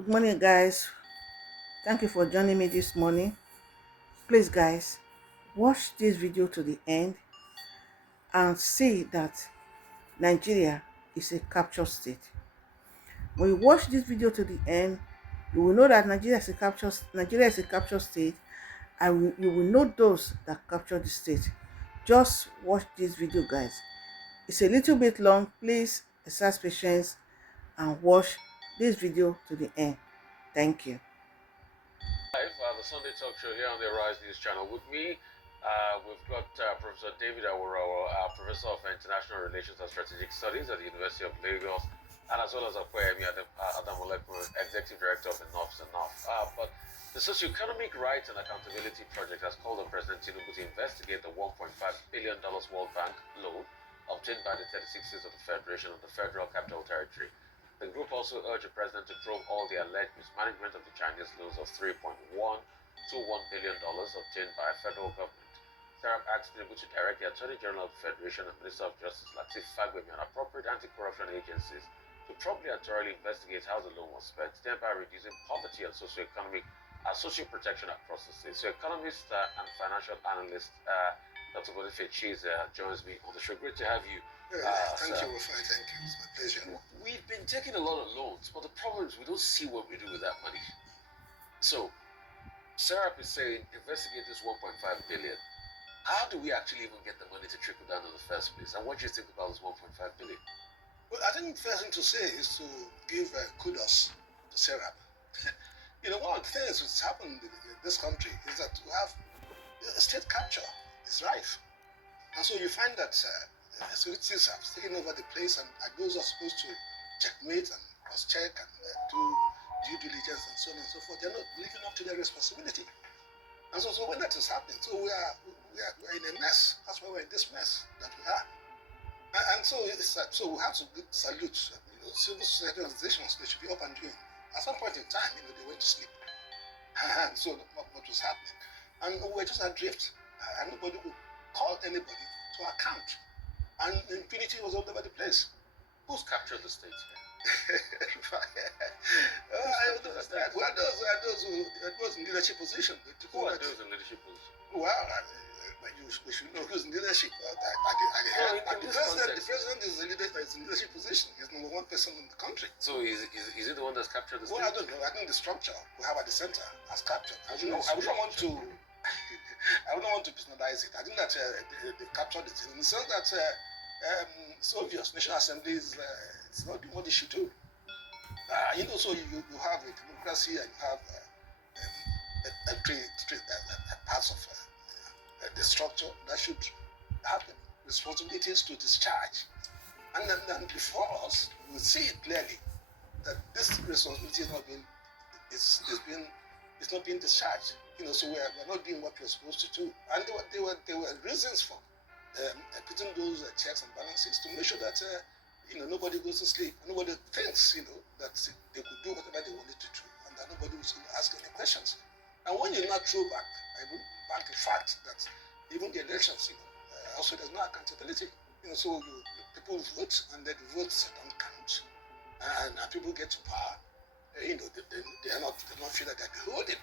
Good morning, guys. Thank you for joining me this morning. Please, guys, watch this video to the end and see that Nigeria is a captured state. When you watch this video to the end, you will know that Nigeria is a captured state, and you will know those that captured the state. Just watch this video, guys. It's a little bit long. Please exercise patience and watch this video to the end. Thank you. Live, the Sunday Talk Show here on the Arise News Channel. With me, we've got Professor David Awurawa, Professor of International Relations and Strategic Studies at the University of Lagos, and as well as Akwemi Adamolekun, Executive Director of Enough is Enough. But the Socioeconomic Rights and Accountability Project has called on President Tinubu to investigate the $1.5 billion World Bank loan obtained by the 36 states of the Federation of the Federal Capital Territory. The group also urged the president to probe all the alleged mismanagement of the Chinese loans of $3.121 billion obtained by federal government. Sarah asked Tinubu to direct the Attorney General of the Federation and Minister of Justice Lateef Fagbemi and appropriate anti-corruption agencies to properly and thoroughly investigate how the loan was spent, thereby reducing poverty and socio-economic social protection across the state. So economist and financial analyst Dr. Boniface Cheese joins me on the show. Great to have you. Thank you, Rufai. Thank you. It's my pleasure. We've been taking a lot of loans, but the problem is we don't see what we do with that money. So, Sarah is saying investigate this 1.5 billion. How do we actually even get the money to trickle down in the first place? And what do you think about this 1.5 billion? Well, I think the first thing to say is to give kudos to Sarah. One of the things that's happened in this country is that we have state capture is rife. And so you find that securities have taken over the place, and those are supposed to checkmate and cross-check and do due diligence and so on and so forth. They're not living up to their responsibility. And so when that is happening, so we're in a mess. That's why we're in this mess that we are. And so so we have to salute civil society organizations. They should be up and doing. At some point in time, they went to sleep. And so what was happening. And we're just adrift. And nobody would call anybody to account. And impunity was all over the place. Who's captured the state here? Who are those in leadership position? Who are those in leadership position? Well, we should know who's in leadership. The president is in leadership position. He's number one person in the country. So is it the one that's captured the state? Well, I don't know. I think the structure we have at the center has captured. I wouldn't want to. I wouldn't want to personalize it. I think that they've captured it in the sense that it's obvious. National Assembly is not doing what they should do. So you have a democracy and you have three parts of the structure that should have the responsibilities to discharge. And then before us, we see it clearly that this responsibility is not being discharged. So we're not doing what we're supposed to do. And there were reasons for putting those checks and balances to make sure that nobody goes to sleep. Nobody thinks that they could do whatever they wanted to do, and that nobody was going to ask any questions. And when you not throw back the fact that even the elections, also there's no accountability. So people vote and then the votes don't count, and people get to power. They don't feel that they're beholden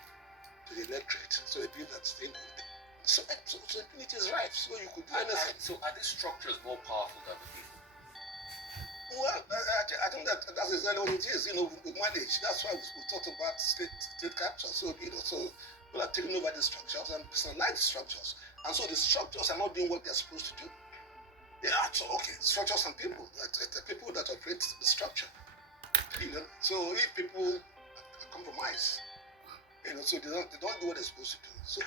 to the electorate. So they believe that so impunity is right. So you could do anything. So are these structures more powerful than the people? Well, I think that's exactly what it is. We manage. That's why we talked about state capture. So so people are taking over the structures and personalized structures, and so the structures are not doing what they're supposed to do. Yeah, so structures and people. The people that operate the structure. So if people compromise, so they don't do what they're supposed to do. So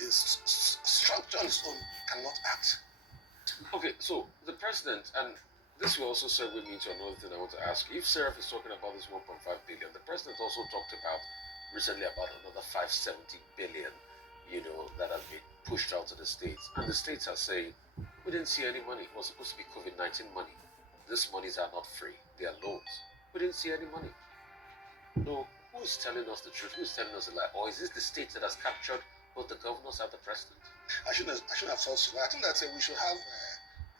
the structure on its own cannot act. Okay, so the president, and this will also segue me into another thing I want to ask. If Seraph is talking about this 1.5 billion, the president also talked about recently about another 570 billion, that has been pushed out to the states. And the states are saying, we didn't see any money. It was supposed to be COVID-19 money. These monies are not free. They are loans. We didn't see any money. No, who is telling us the truth? Who is telling us a lie? Or is this the state that has captured both the governors and the president? I shouldn't have thought so. I think that we should have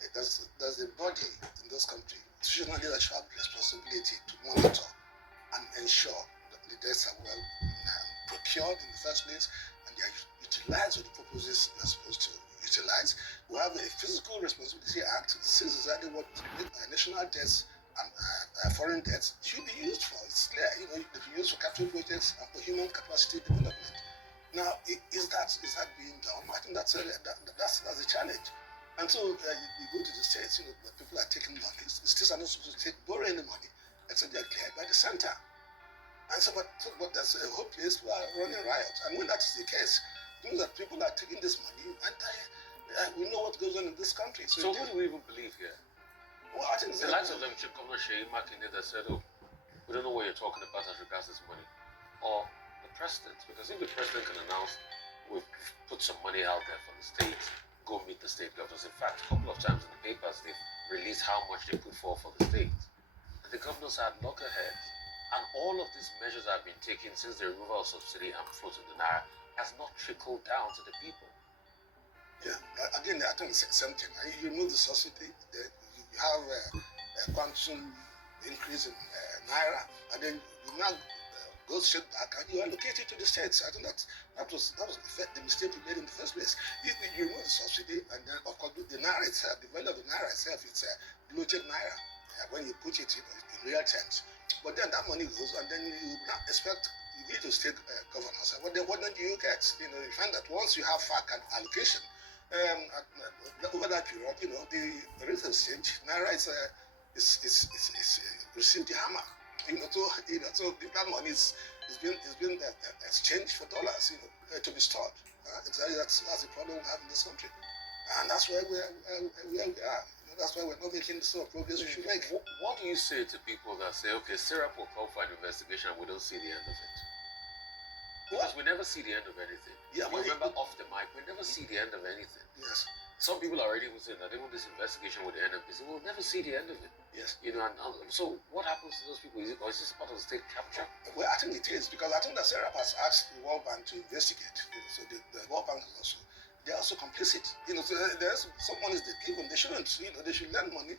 there's a body in this country, institutional leaders should have responsibility to monitor and ensure that the debts are well procured in the first place and they are utilized for the purposes they're supposed to utilize. We have a Fiscal Responsibility Act. This is exactly what national debts and foreign debts should be used for. It's clear, they should be used for capital projects and for human capacity development. Now, is that being done? I think that's a challenge. And so you go to the states, the people are taking money. The states are not supposed to borrow any money except they're cleared by the center. And so, but there's a whole place who are running riot. And when that is the case, it means that people are taking this money and we know what goes on in this country. So who do we even believe here? Well, I think the likes of them, Chief Governor Sheyi Makinde, that said, "Oh, we don't know what you're talking about as regards this money," or the president, because if the president can announce, "We've put some money out there for the states, go meet the state governors." In fact, a couple of times in the papers, they've released how much they put forth for the states. And the governors had loggerheads, and all of these measures have been taken since the removal of subsidy and floating the naira has not trickled down to the people. Yeah, again, I think it's the same thing. You remove the subsidy, you have a quantum increase in naira, and then you now go straight back and you allocate it to the states. I think that was the mistake we made in the first place. You remove the subsidy, and then of course the naira itself, the value of the naira itself, it's a bloated naira when you put it in real terms. But then that money goes, and then you now expect you need to state governors. But then what don't you get? You find that once you have FAC and allocation. Over that period, the rate of exchange, naira is received the hammer. So that money is being exchanged for dollars, to be stored. Exactly, that's the problem we have in this country, and that's where we are. That's why we're not making the sort of progress we should make. What do you say to people that say, "Okay, SERAP will call for an investigation, we don't see the end of it"? Because we never see the end of anything. Yeah, you remember off the mic, we never see the end of anything. Yes. Some people are already saying that even this investigation with the NNPC, we'll never see the end of it. Yes. And so what happens to those people? Is this part of the state capture? Well, I think it is, because I think that SERAP has asked the World Bank to investigate. So the World Bank is they're also complicit. So there's some money is given. They shouldn't. They should lend money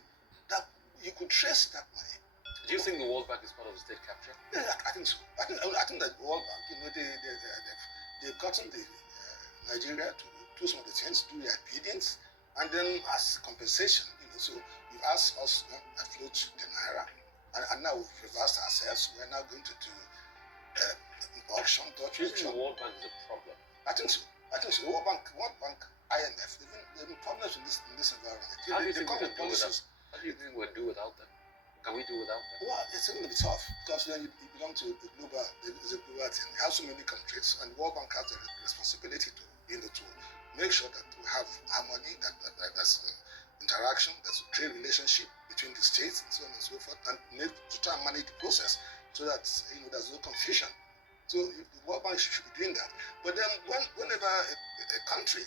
that you could trace that money. Do you think the World Bank is part of the state capture? Yeah, I think so. I think that the World Bank, they've gotten Nigeria to do some of the things, do their biddings, and then as compensation, so you've asked us to float the naira, and now we've reversed ourselves. We're now going to do auction, Dutch auction. Do you auction. think the World Bank is a problem? I think so. The World Bank, IMF, they've been problems in this environment. How do you think we can do without? How do you think we'll do without them? Can we do without them? Well, it's going to be tough, because then you belong to the global. It's a global thing. You have so many countries, and the World Bank has the responsibility to make sure that we have harmony, that's interaction, that's a trade relationship between the states, and so on and so forth, and to try and manage the process so that there's no confusion. So the World Bank should be doing that. But then whenever a country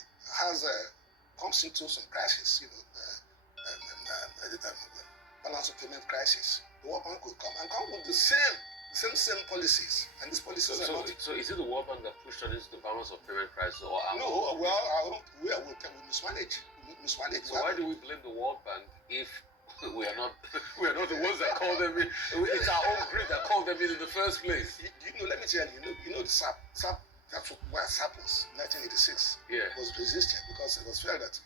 comes into some crisis, balance of payment crisis, the World Bank will come with the same policies, and these policies are not. So is it the World Bank that pushed us into the balance of payment crisis, or no? Well, we mismanage. So why do we blame the World Bank if we are not the ones that called them in? It's our own grid that called them in the first place. Let me tell you. The SAP. That's where SAP was 1986. Yeah. Was resisted because it was felt that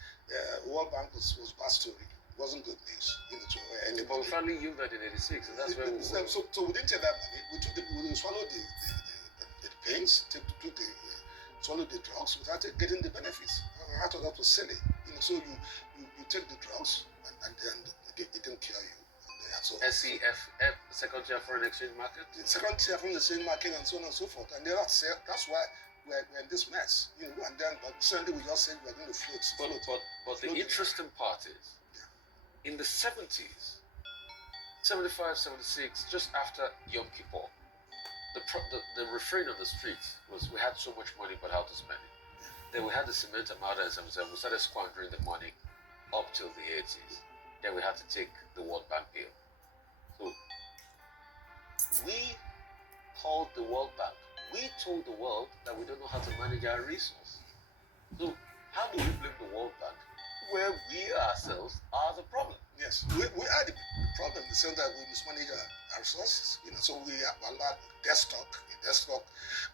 World Bank was bad story. Wasn't good news, to anybody. But we finally yielded in '86, and that's where we were. So we didn't take that money. We swallowed the pains, swallowed the drugs without getting the benefits. I thought that was silly. So you take the drugs and then it didn't cure you. So SEF, second tier foreign exchange market. Second tier foreign exchange market, and so on and so forth. And that's why we're in this mess. And then suddenly we just said we're going to float. But the interesting part is, in the 70s, 75, 76, just after Yom Kippur, the refrain on the streets was, we had so much money, but how to spend it. Then we had the cement armada in 77. We started squandering the money up till the 80s. Then we had to take the World Bank bill. So we called the World Bank. We told the world that we don't know how to manage our resources. So how do we blame the World Bank where we ourselves are the problem? Yes, we had the problem in the sense that we mismanage our resources. So we have allowed desk stock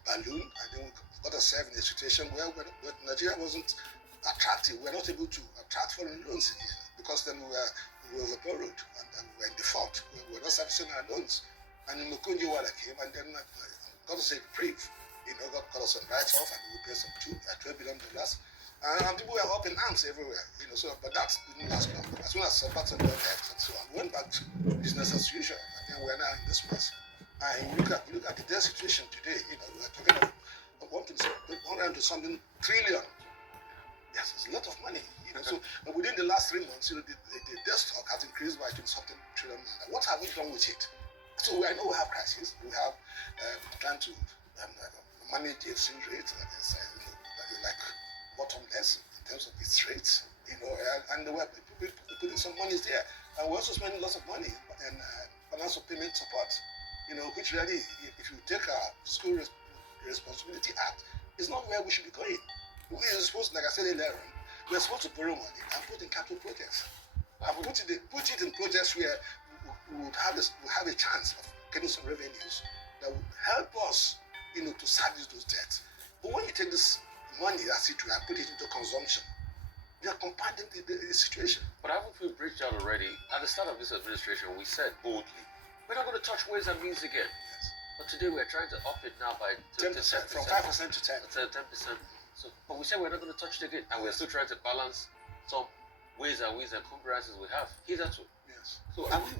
balloon, and then we got ourselves in a situation where Nigeria wasn't attractive. We were not able to attract foreign loans again because then we were overborrowed and we were in default. We were not servicing our loans. And Mukunji Wala came and then got us a reprieve. Got us a write-off and we paid some $12 billion. And people were up in arms everywhere, but that didn't last long. As soon as Sabaton left and so on, we went back to business as usual, and then we're now in this mess. And you look at the debt situation today, we're talking of 100 something trillion. Yes, it's a lot of money, So within the last 3 months, the debt stock has increased by 20 something trillion. What have we done with it? So I know we have crisis. We have trying to manage the exchange rate that is like bottomless in terms of its rates, and we're putting some money there. And we're also spending lots of money in financial payment support, which really, if you take our Fiscal Responsibility Act, is not where we should be going. We're supposed, like I said earlier on, we're supposed to borrow money and put in capital projects. And put it in projects where we would have a chance of getting some revenues that would help us, to service those debts. But when you take this money as it were and put it into consumption, you are compounding the situation. But haven't we breached out already? At the start of this administration, we said boldly, we're not going to touch ways and means again. Yes. But today we're trying to up it now by 10%, from 5% to 10%. 10%. So, but we said we're not going to touch it again, and we're still trying to balance some ways and means and encumbrances we have hitherto. Yes. So are we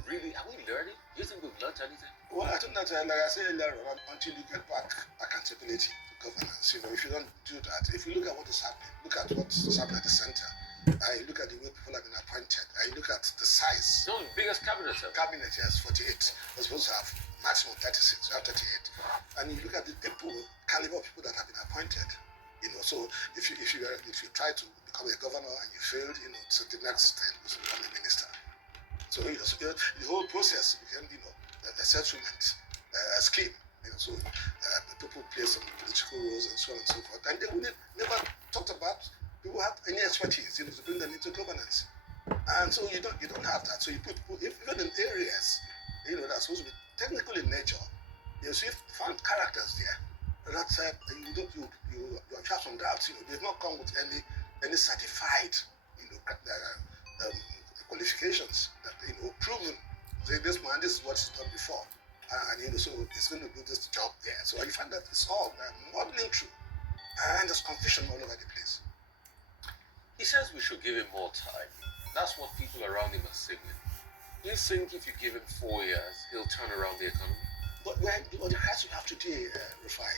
learning? Do you think we've learned anything? Well, I think that, like I said earlier on, until you get back accountability to governance, if you don't do that, if you look at what is happening, look at what's happening at the center, you look at the way people have been appointed, you look at the size. No, the biggest cabinet ever. Cabinet, yes, 48. We're supposed to have maximum 36, we have 38. And you look at the caliber of people that have been appointed. So if you try to become a governor and you failed, to the next step was to become a minister. So the whole process became, a settlement scheme. So people play some political roles and so on and so forth, and they never talked about people have any expertise, to bring them into governance. And so you don't have that. So you put people even in areas, that's supposed to be technical in nature. You find characters there. That's you have some doubts. They've not come with any certified, qualifications that proven. Say this is what he's done before, and so it's going to do this job there. So you find that it's all modeling through, and there's confusion all over the place. He says we should give him more time. That's what people around him are signaling. Do you think if you give him 4 years, he'll turn around the economy? But the crisis we have today, Rufai,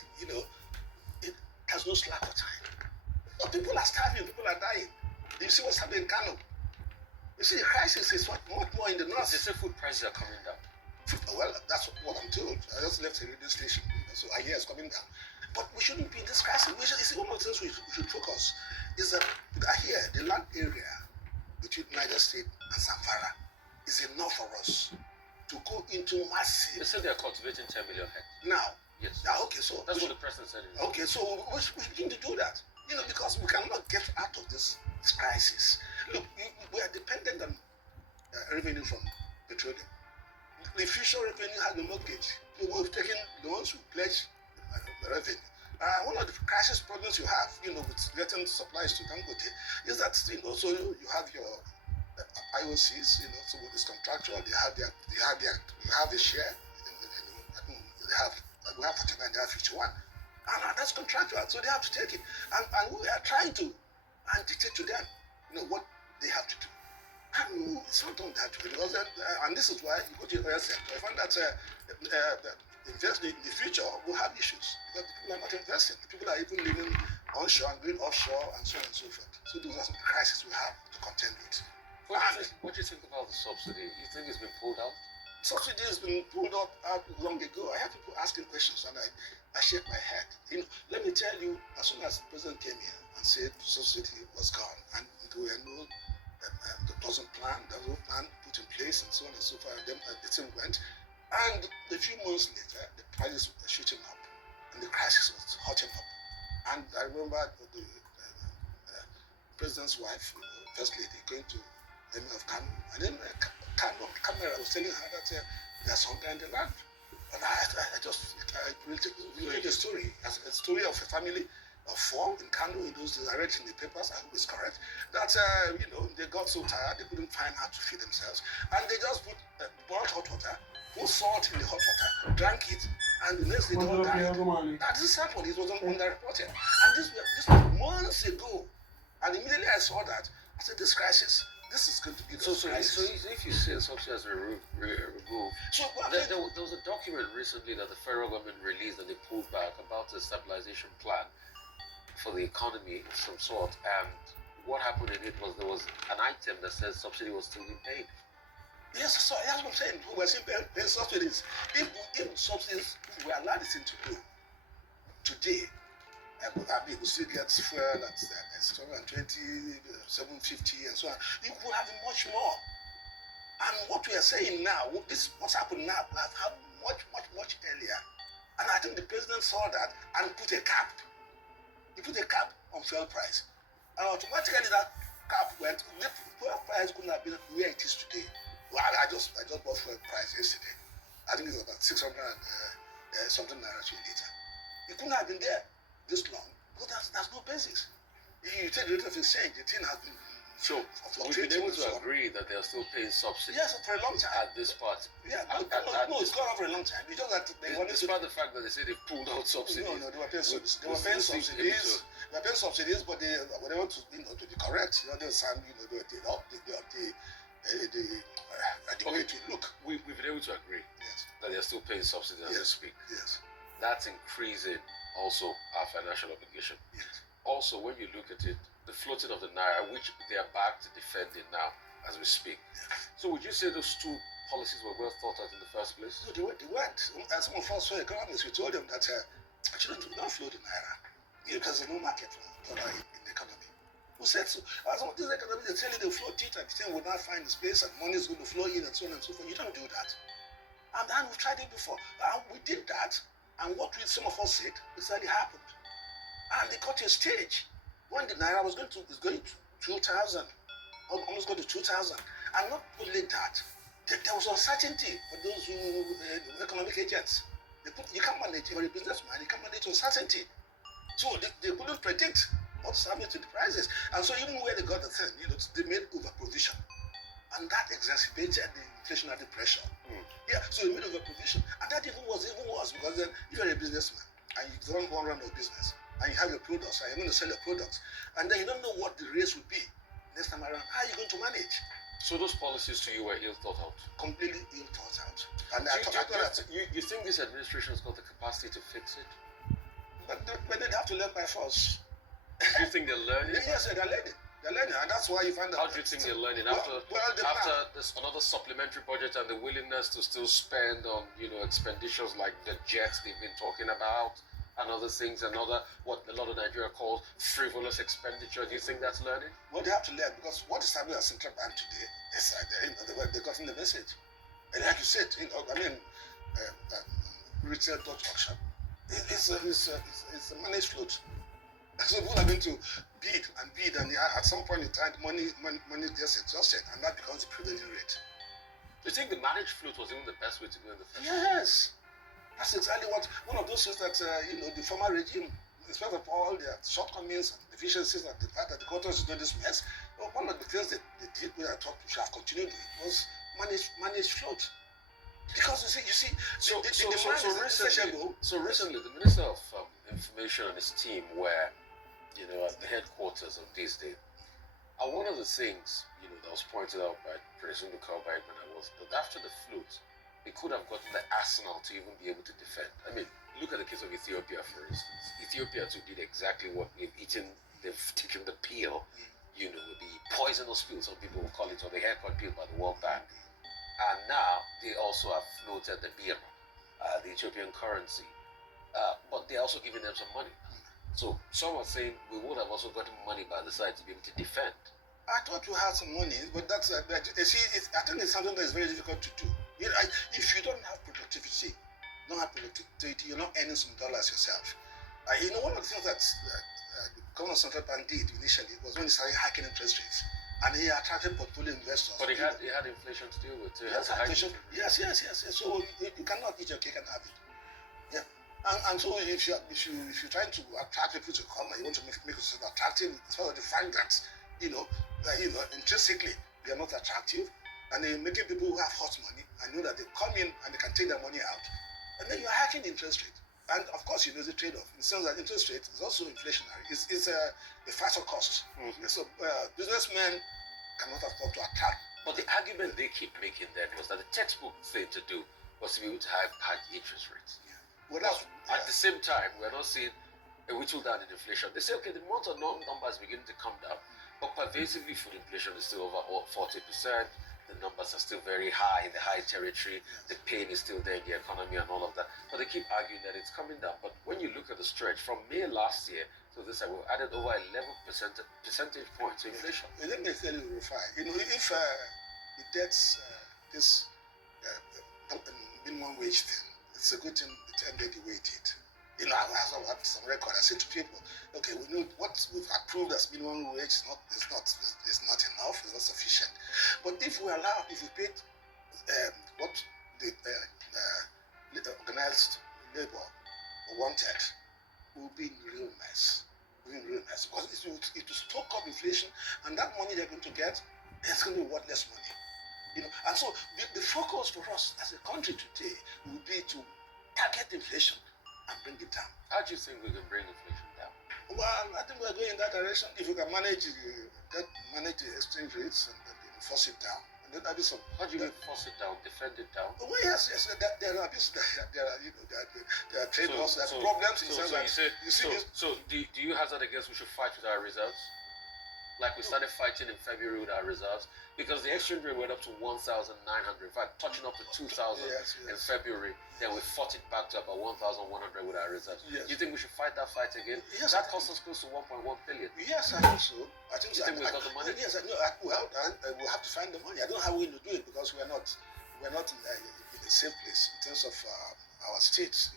it has no slack of time. But people are starving, people are dying. You see what's happening in Kano? You see, the crisis is much more in the north. They say food prices are coming down. Well, that's what I'm told. I just left the radio station, so I hear it's coming down. But we shouldn't be in this crisis. One of the things we should focus is that here, the land area between Niger State and Zamfara is enough for us to go into massive. They said they are cultivating 10 million hectares. Now. Yes. Okay, so that's what the president said. Okay, so we should begin to do that. Because we cannot get out of this crisis. Look, we are dependent on revenue from petroleum. The future revenue has the mortgage. We've taken loans, we pledge the revenue. One of the crisis problems you have, with getting supplies to Dangote is that, so you have your IOCs, so with this contractual, they have a share. We have 49, they have 51. And that's contractual, so they have to take it. And we are trying to dictate to them, what they have to do. And some don't have to do, because and this is why you go to the oil sector. I find that investing in the future will have issues, because the people are not investing. The people are even living onshore and going offshore and so on and so forth. So those are some crises we have to contend with. What do you think about the subsidy? You think it's been pulled out? Subsidy has been pulled out long ago. I have people asking questions and I shake my head. Let me tell you, as soon as the president came here and said subsidy was gone and there were no plan put in place and so on and so forth, and then the thing went. And a few months later, the prices were shooting up and the crisis was hotting up. And I remember the president's wife, First Lady, going to of Kano. And then Camera was telling her that there's hunger in the land. And I read a story, as a story of a family of 4 in Kano. I read in the papers, I hope it's correct, that they got so tired they couldn't find how to feed themselves, and they just put boiled hot water, put salt in the hot water, drank it, and the next day they all died. That this happened. It was underreported, and this was months ago. And immediately I saw that, I said, this crisis. This is going to be the crisis. So if you say subsidy has been removed, so there was a document recently that the federal government released and they pulled back about a stabilization plan for the economy of some sort. And what happened in it was there was an item that says subsidy was still being paid. Yes, so that's what I'm saying. We were saying paying subsidies. If subsidies were allowed this thing to do today, we still get fuel at 720, 750, and so on. You could have much more. And what we are saying now, what's happened now, has happened much earlier. And I think the president saw that and put a cap. He put a cap on fuel price. And automatically that cap went, the fuel price couldn't have been where it is today. Well, I just bought fuel price yesterday. I think it was about 600 something naira to a liter. It couldn't have been there this long because there's no basis. You take the rate of exchange, the thing has been we've been able to agree that they're still paying subsidies. Yes, for a long time. At this part. Yeah, no, it's gone on for a long time. It's just that despite the fact that they say they pulled out subsidies. No, they were paying subsidies. They were paying subsidies. They were paying subsidies, but they want to be correct. They sign, the way to look. We've been able to agree that they're still paying subsidies as we speak. Yes. That's increasing also our financial obligation. Yes. Also, when you look at it, the floating of the naira, which they are back to defending now as we speak. Yes. So would you say those two policies were well thought out in the first place? No, they weren't. As some of us economists, we told them that actually do not float the naira because there's no market for dollar in the economy. Who said so? Some of these economists, they tell you they float it and they will not find the space and money is going to flow in and so on and so forth. You don't do that. And we've tried it before. And we did that. And what some of us said exactly happened. And they got a stage when the naira was going to 2,000, almost going to 2,000. And not only that, there was uncertainty for those economic agents. You can't manage, you're a businessman, you can't manage uncertainty. So they couldn't predict what's happening to the prices. And so even where they got the thing, they made over provision. And that exacerbated the inflationary pressure. Yeah, so they made over provision. And that was even worse because then if you're a businessman and you've done one round of business and you have your products and you're going to sell your products and then you don't know what the rates will be next time around, how are you going to manage? So those policies to you were ill thought out? Completely ill thought out. And you think this administration has got the capacity to fix it? But they have to learn by force. Do you think they're learning? Yes, they're learning. They're learning, and that's why you find that. How do you think they're learning after this another supplementary budget and the willingness to still spend on expenditures like the jets they've been talking about and other things and what a lot of Nigeria calls frivolous expenditure? Do you think that's learning? Well, they have to learn because what is happening at Central Bank today is they've gotten the message, and like you said, retail Dutch auction, it's a managed float. So people are going to bid, and at some point in time, money gets exhausted, and that becomes the prevailing rate. Do you think the managed float was even the best way to go in the first place? Yes, that's exactly one of those things that the former regime, in spite of all their shortcomings and deficiencies and the fact that the courts do this mess, one of the things that they did, which I thought we should have continued doing, was managed float. Because you see, recently, the Minister of Information and his team were, at the headquarters of this day. And one of the things, that was pointed out by President Bukoba was that after the float, they could have gotten the arsenal to even be able to defend. I mean, look at the case of Ethiopia, for instance. Ethiopia too did exactly what they've taken the peel, the poisonous peel, some people will call it, or the haircut peel by the World Bank. And now they also have floated the birr, the Ethiopian currency. But they're also giving them some money. So some are saying we would have also gotten money by the side to be able to defend. I thought you had some money, but that's I think it's something that is very difficult to do. If you don't have productivity, you're not earning some dollars yourself. One of the things that the Governor Central Bank did initially was when he started hiking interest rates. and he attracted portfolio investors. But he had inflation to deal with too. Yes, inflation. Yes. So you cannot eat your cake and have it. Yeah. And so if you're trying to attract people to come and you want to make yourself attractive, it's part of the fact that intrinsically they are not attractive, and they're making people who have hot money and know that they come in and they can take their money out, and then you're hiking the interest rate. And of course, the trade-off in the sense that interest rate is also inflationary. It's a factor cost. Mm-hmm. So businessmen cannot afford to attract. But the argument they keep making then was that the textbook thing to do was to be able to have high interest rates. Yeah. Well, at the same time, we're not seeing a whittle down in inflation. They say, okay, the month of numbers beginning to come down, but pervasively food inflation is still over 40%. The numbers are still very high in the high territory. The pain is still there in the economy and all of that. But they keep arguing that it's coming down. But when you look at the stretch from May last year to this year, we've added over 11 percentage points to inflation. Let me tell you, Rufai, if the debts, this minimum wage thing, it's a good thing it ended the way it did. I have some record. I said to people, okay, we know what we've approved as minimum wage is not enough, it's not sufficient. But if we paid what the organized labor wanted, we'll be in real mess. Because it will stoke up inflation, and that money they're going to get, it's going to be worth less money. And so the focus for us as a country today will be to target inflation and bring it down. How do you think we can bring inflation down? Well, I think we're going in that direction. If we can manage the exchange rates and force it down, and then that is some. How do you force it down? Defend it down? Well, yes. There are trade-offs. There are problems. So do you hazard a guess we should fight with our reserves? Like we started fighting in February with our reserves, because the exchange rate went up to 1,900, in fact, touching up to 2,000 in February. Then we fought it back to about 1,100 with our reserves. Yes. Do you think we should fight that fight again? Yes. That cost us close to 1.1 billion. Yes, I think so. You think we've got the money? Yes, we'll have to find the money. I don't know how we're going to do it, because we're not in a safe place in terms of our states,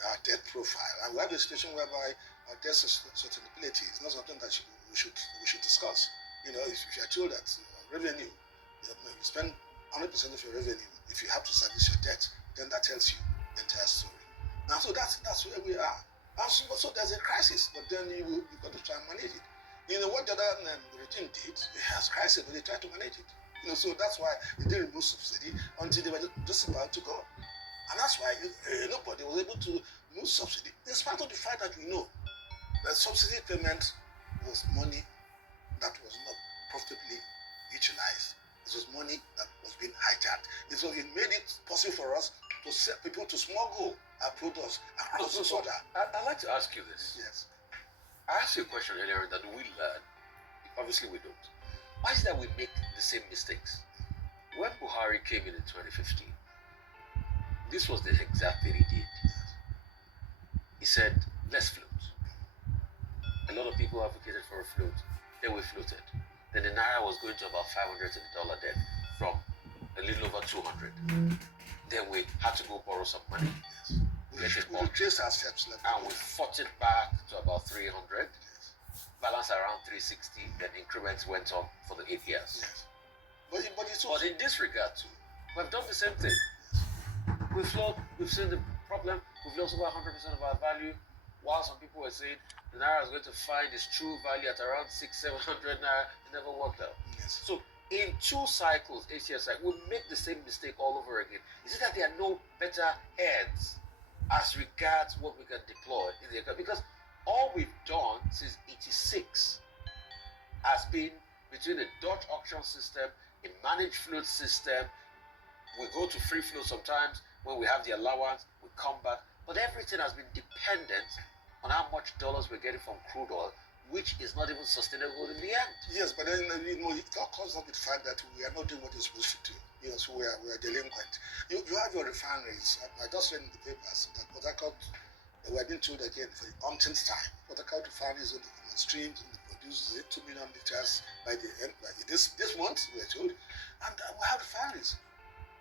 our debt profile, and we have a situation whereby our debt sustainability is not something that we should discuss. If you are told that revenue, you spend 100% of your revenue, if you have to service your debt, then that tells you the entire story. Now, so that's where we are. And so there's a crisis, but then you've got to try and manage it. What the other regime did, it has crisis, but they tried to manage it. So that's why they didn't remove subsidy until they were just about to go. And that's why nobody was able to remove subsidy, in spite of the fact that we know that subsidy payment was money that was not profitably utilized. It was money that was being hijacked. So it made it possible for us to set people to smuggle our products across the border. I'd like to ask you this. Yes. I asked you a question earlier that we learn. Obviously we don't. Why is it that we make the same mistakes? When Buhari came in 2015, this was the exact thing he did. He said, let's float. A lot of people advocated for a float. Then we floated. Then the Naira was going to about 500 to the dollar then, from a little over 200. Then we had to go borrow some money. Yes. We retraced our steps. And we fought it back to about 300. Balance around 360. Then increments went on for the 8 years. Yes. But in this regard too, we've done the same thing. We've seen the problem. We've lost over 100% of our value. While some people were saying the Naira is going to find its true value at around 600-700 Naira, it never worked out. Yes. So in 2 cycles, 8 years cycle, we make the same mistake all over again. Is it that there are no better heads as regards what we can deploy in the economy? Because all we've done since '86 has been between a Dutch auction system, a managed float system. We go to free float sometimes when we have the allowance, we come back. But everything has been dependent on how much dollars we're getting from crude oil, which is not even sustainable in the end. Yes, but then it all comes up with the fact that we are not doing what we're supposed to do. So we are delinquent. You have your refineries. I just read in the papers that Port Harcourt, we have been told again for the umpteenth time, Port Harcourt refineries on the streams and produces 2 million liters by this month, we are told. And we have refineries.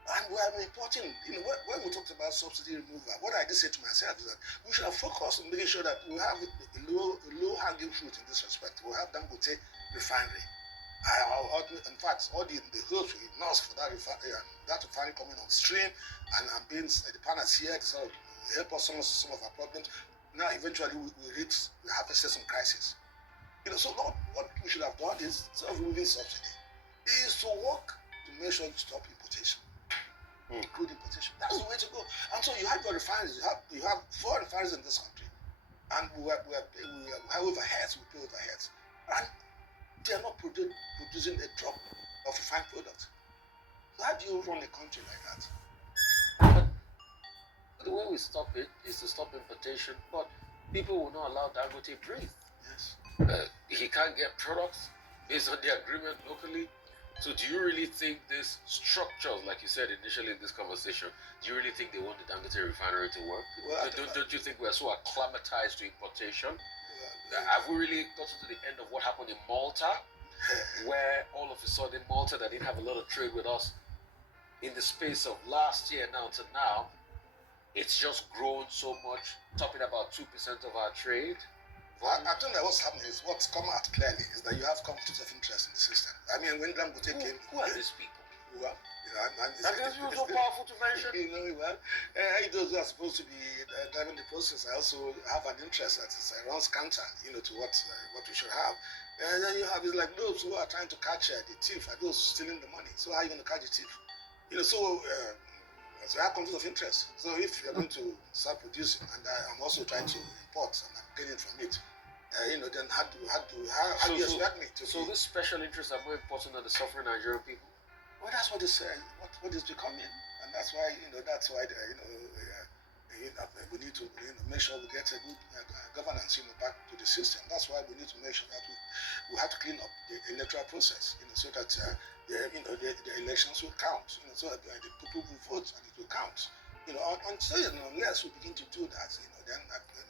And we are importing, when we talked about subsidy removal, what I did say to myself is that we should have focused on making sure that we have a low hanging fruit in this respect. We have Dangote refinery. In fact, all the hopes we lost for that refinery coming on stream and being the partners here to sort of help us solve some of our problems. Now, eventually, we have a some crisis. So what we should have done is, instead of removing subsidy, is to work to make sure you stop importation. Crude importation. That's the way to go. And so you have your refineries. You have 4 refineries in this country, and we have overheads. We pay overheads, and they are not producing a drop of refined product. So how do you run a country like that? But the way we stop it is to stop importation, but people will not allow Dangote breathe. Yes. He can't get products based on the agreement locally. So do you really think this structures, like you said initially in this conversation, do you really think they want the Dangote refinery to work? Well, don't you think we're so acclimatized to importation? Have we really gotten to the end of what happened in Malta, where all of a sudden Malta, that didn't have a lot of trade with us, in the space of last year now to now, it's just grown so much, topping about 2% of our trade? I think that what's happening is, what's come out clearly is that you have conflicts of interest in the system. I mean, when Dangote came... Who are these people? Well, That is so powerful to mention. Those who are supposed to be driving the process, I also have an interest that runs counter, to what we should have. And then you have is like those who are trying to catch the thief, are those stealing the money. So how are you going to catch the thief? So you have conflicts of interest. So if you're going to start producing, and I'm also trying to import, and I'm getting from it, then how do you expect me to? So these special interests are more important than the suffering Nigerian people. Well, that's what it's what is becoming, and that's why we need to make sure we get a good governance back to the system. That's why we need to make sure that we have to clean up the electoral process, so that the elections will count, so that the people will vote and it will count. Unless we begin to do that, then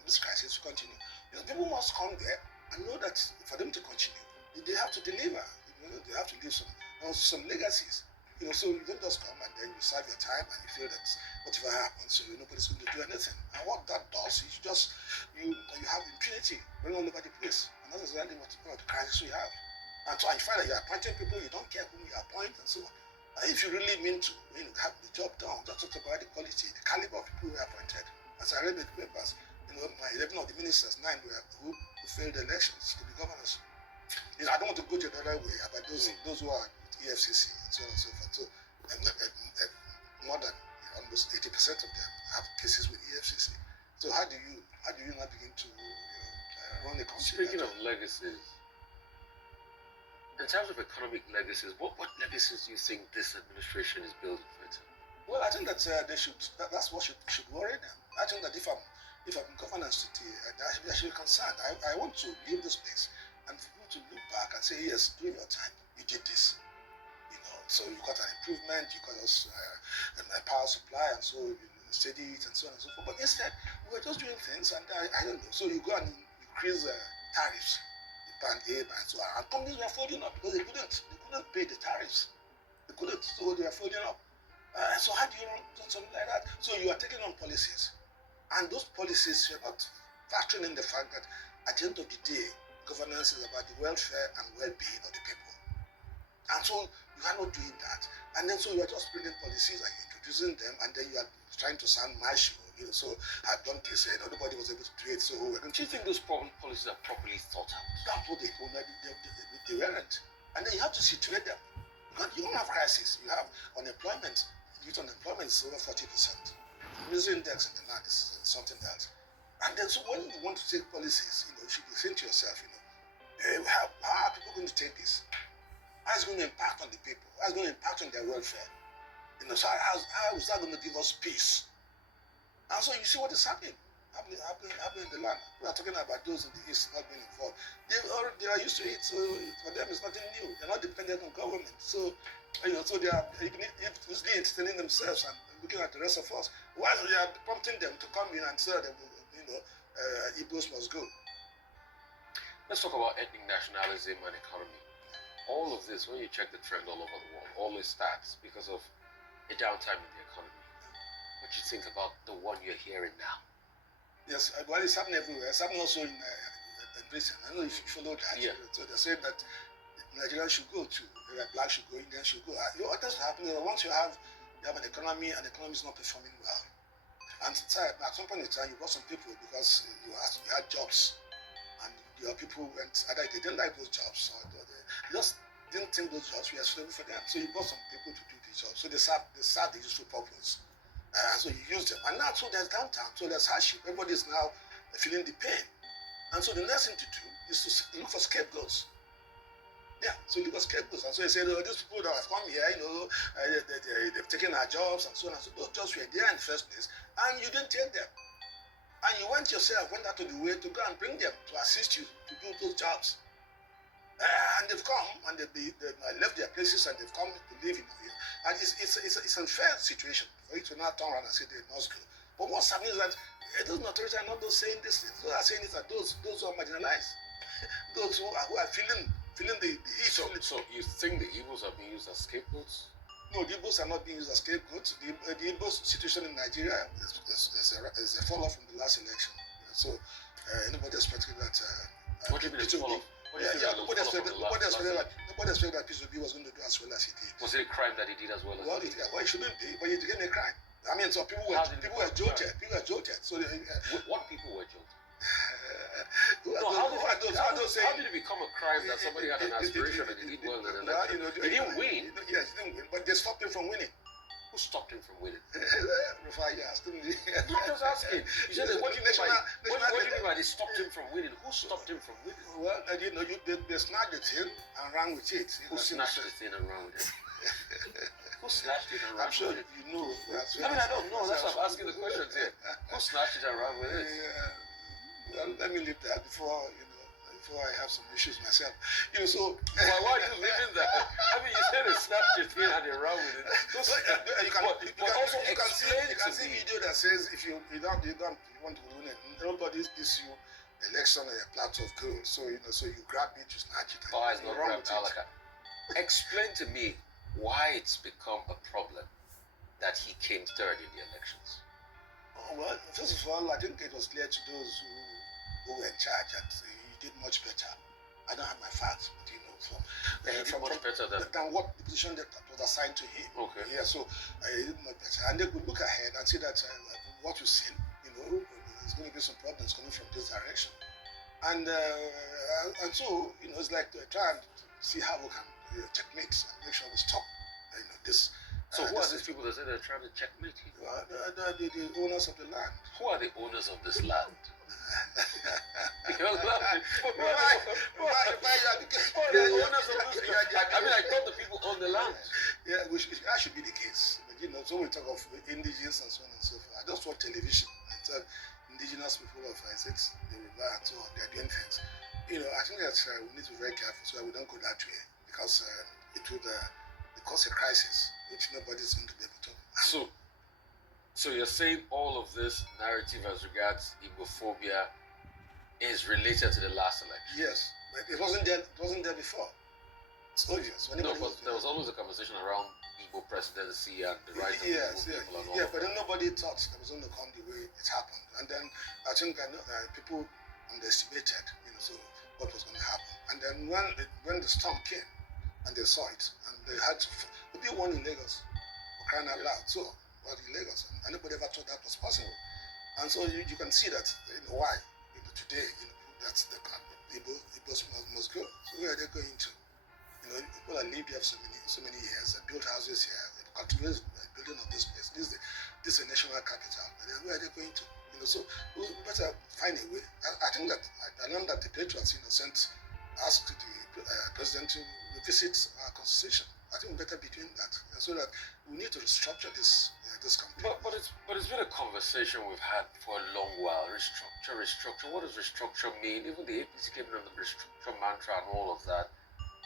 this crisis will continue. People must come there and know that for them to continue, they have to deliver. They have to leave some legacies. So you don't just come and then you serve your time and you feel that whatever happens, nobody's going to do anything. And what that does is you have impunity running all over the place, and that's exactly what the crisis we have. And so I find that you're appointing people, you don't care whom you appoint, and so on. If you really mean to have the job done, just talk about the quality, the caliber of people who are appointed. As I read the papers, my 11 of the ministers, 9 who failed the elections to be governors. I don't want to go to the other way about those who are with EFCC and so on and so forth. So more than almost 80% of them have cases with EFCC. So how do you not begin to run the country? Speaking of legacies, in terms of economic legacies, what legacies do you think this administration is building for it? Well, I think that that's what should worry them. I think that if I'm in governance today, I should be concerned. I want to leave this place and for people to look back and say, yes, during your time, you did this. So you got an improvement, you got us a power supply, and so you steady it and so on and so forth. But instead, we were just doing things, and I don't know. So you go and increase tariffs, band A, band so on. And companies were folding up because they couldn't pay the tariffs. They couldn't, so they were folding up. So how do you run something like that? So you are taking on policies, and those policies, you're not factoring in the fact that at the end of the day, governance is about the welfare and well-being of the people. And so you are not doing that. And then so you are just bringing policies and introducing them, and then you are trying to sound martial. So I've done this, nobody was able to do it. So we're going to... Do you think those policies are properly thought out? That's what they weren't. And then you have to situate them. You don't have crisis. You have unemployment. Youth unemployment is over 40%. Misery index in the land is something else. And then so when you want to take policies, you should be saying to yourself, how are people going to take this? How is it going to impact on the people? How is it going to impact on their welfare? So how is that going to give us peace? And so you see what is happening in the land. We are talking about those in the East not being involved. They are used to it, so for them it's nothing new. They're not dependent on government. So so they are easily entertaining themselves and looking at the rest of us. Why we are prompting them to come in and say that Igbos must go. Let's talk about ethnic nationalism and economy. All of this, when you check the trend all over the world, always starts because of a downtime in the economy. What do you think about the one you're hearing now? Yes, well, it's happening everywhere. It's happening also in Britain. I don't know if you follow that. Yeah. So they say that Nigerians should go to. Black should go, Indians should go. What is happening once you have an economy and the economy is not performing well. And at some point in time, you brought some people because you had jobs, and your people went either they didn't like those jobs or they just didn't think those jobs were suitable for them. So you brought some people to do these jobs. So they serve the useful purpose. So you use them. And now, so there's downtown, so there's hardship. Everybody is now feeling the pain. And so the next thing to do is to look for scapegoats. Yeah, so you look for scapegoats. And so you say, oh, these people that have come here, they've taken our jobs and so on and so on. Those jobs were there in the first place, and you didn't take them. And you went out of the way to go and bring them to assist you to do those jobs. And they've come and they've left their places and they've come to live in here. And it's an unfair situation for you to not turn around and say they must go. But what's happening is that those authorities are not those saying this. Those are saying it are those who are marginalized, those who are feeling the heat. So you think the Igbos are being used as scapegoats? No, the Igbos are not being used as scapegoats. The Igbos situation in Nigeria is a follow-up from the last election. So anybody expecting that? What do you mean it's follow-up? Nobody expected that P2B was going to do as well as he did. Was it a crime that he did as well as he did? Well, it shouldn't be, but it became a crime. I mean, so people were jolted. So what people were jolted? How did it become a crime that somebody had an aspiration and he did well in an election? He didn't win. Yes, he didn't win, but they stopped him from winning. Who stopped him from winning? Rufai asked him. I'm just asking. You said, what do you mean by they stopped him from winning? Who stopped him from winning? Well, they snatched the thing and ran with it. Who snatched the thing and ran with it? Who snatched it and ran with it? I'm sure you know. I don't know. That's why I'm asking the questions here. Who snatched it and ran with it? Well, let me leave that before I have some issues myself. So why are you leaving that? I mean, you said it snapped your thing and they ran with it. You can see video that says if you want to win it, nobody gives you election or a platter of gold. So so you grab it, you snatch it. It's not grabbed, Alaka. Explain to me why it's become a problem that he came third in the elections. Well, first of all, I think it was clear to those who were in charge that he did much better. I don't have my facts, but he did much better than what the position that was assigned to him. Okay. Yeah, so he did much better. And they could look ahead and see that what we've seen, there's going to be some problems coming from this direction. And so, it's like trying to see how we can checkmate and make sure we stop this. So who are these people that say they're trying to checkmate him? The owners of the land. Who are the owners of this land? You're laughing. The owners of this land. I mean, I thought the people own the land. Yeah, that should be the case. But, so we talk of indigenous and so on and so forth. I just watch television and tell indigenous people of the Yoruba and so on, they're doing things. I think that we need to be very careful so that we don't go that way because it would cause a crisis which nobody's going to be able to handle. So you're saying all of this narrative as regards Igbophobia is related to the last election? Yes, but it wasn't there before. It's obvious. No, but there was always a conversation around Igbo presidency and the rights of Igbo people and all. Yeah, but then nobody thought it was going to come the way it happened. And then I think people underestimated, so what was going to happen. And then when the storm came and they saw it, and they had to be one in Lagos for crying out loud. So, in Lagos, and nobody ever thought that was possible. And so you can see that why today that the Igbos must go. So where are they going to? People that lived here for so many years, they built houses here, they continued building of this place. This is a national capital. And then where are they going to? So we better find a way. I think that I learned that the patriots asked the president to revisit our constitution. I think we better be doing that, so that we need to restructure this country. But it's been a conversation we've had for a long while. Restructure. What does restructure mean? Even the APC came in on the restructure mantra and all of that.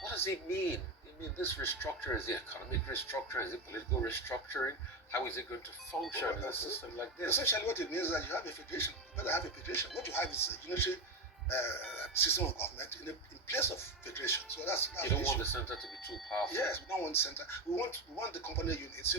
What does it mean? I mean, this restructure, is it economic restructure? Is it political restructuring? How is it going to function in a system like this? Essentially, what it means is that you have a federation. You better have a federation. What you have is a unitary system of government in place of federation. So that's you don't want the center to be too powerful. Yes, we don't want the center. We want the component units, to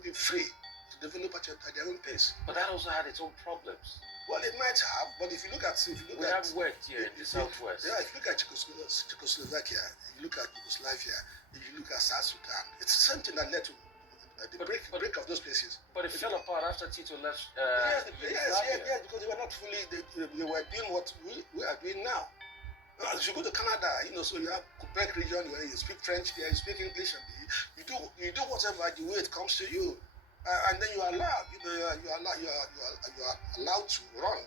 be free, to develop at their own pace. But that also had its own problems. Well, it might have, but if you look at we have wet here in the southwest. Yeah, if you look at Czechoslovakia, if you look at Yugoslavia, if you look at South Sudan, it's the same thing that led to the break of those places. But it fell apart after Tito left. Yes, because they were not fully. They were doing what we are doing now. If you go to Canada, so you have Quebec region where you speak French, there you speak English, and you do whatever the way it comes to you, and then you are allowed. You are allowed to run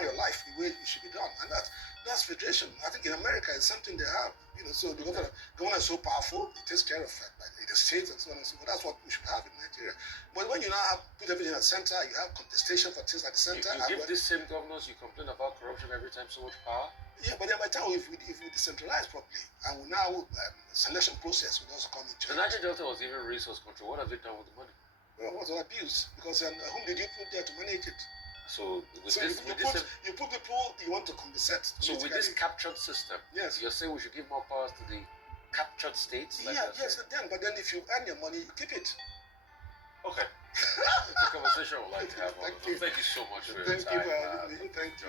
your life the way it should be done, and that's federation. I think in America it's something they have. So the government is so powerful, it takes care of the states and so on and so forth. That's what we should have in Nigeria. But when you now put everything at the center, you have contestation for things at the center. You give these same governors, you complain about corruption every time, so much power. Yeah, but then by the time if we decentralize properly, and we now selection process will also come into the Niger Delta was even resource control. What have they done with the money? Well, it was abuse, because whom did you put there to manage it? So you put people you want to compensate. So with this captured system, yes, you're saying we should give more powers to the captured states? Like yes, but then if you earn your money, you keep it. Okay. It's a conversation we'd like to have. Thank you so much for your time. Thank you.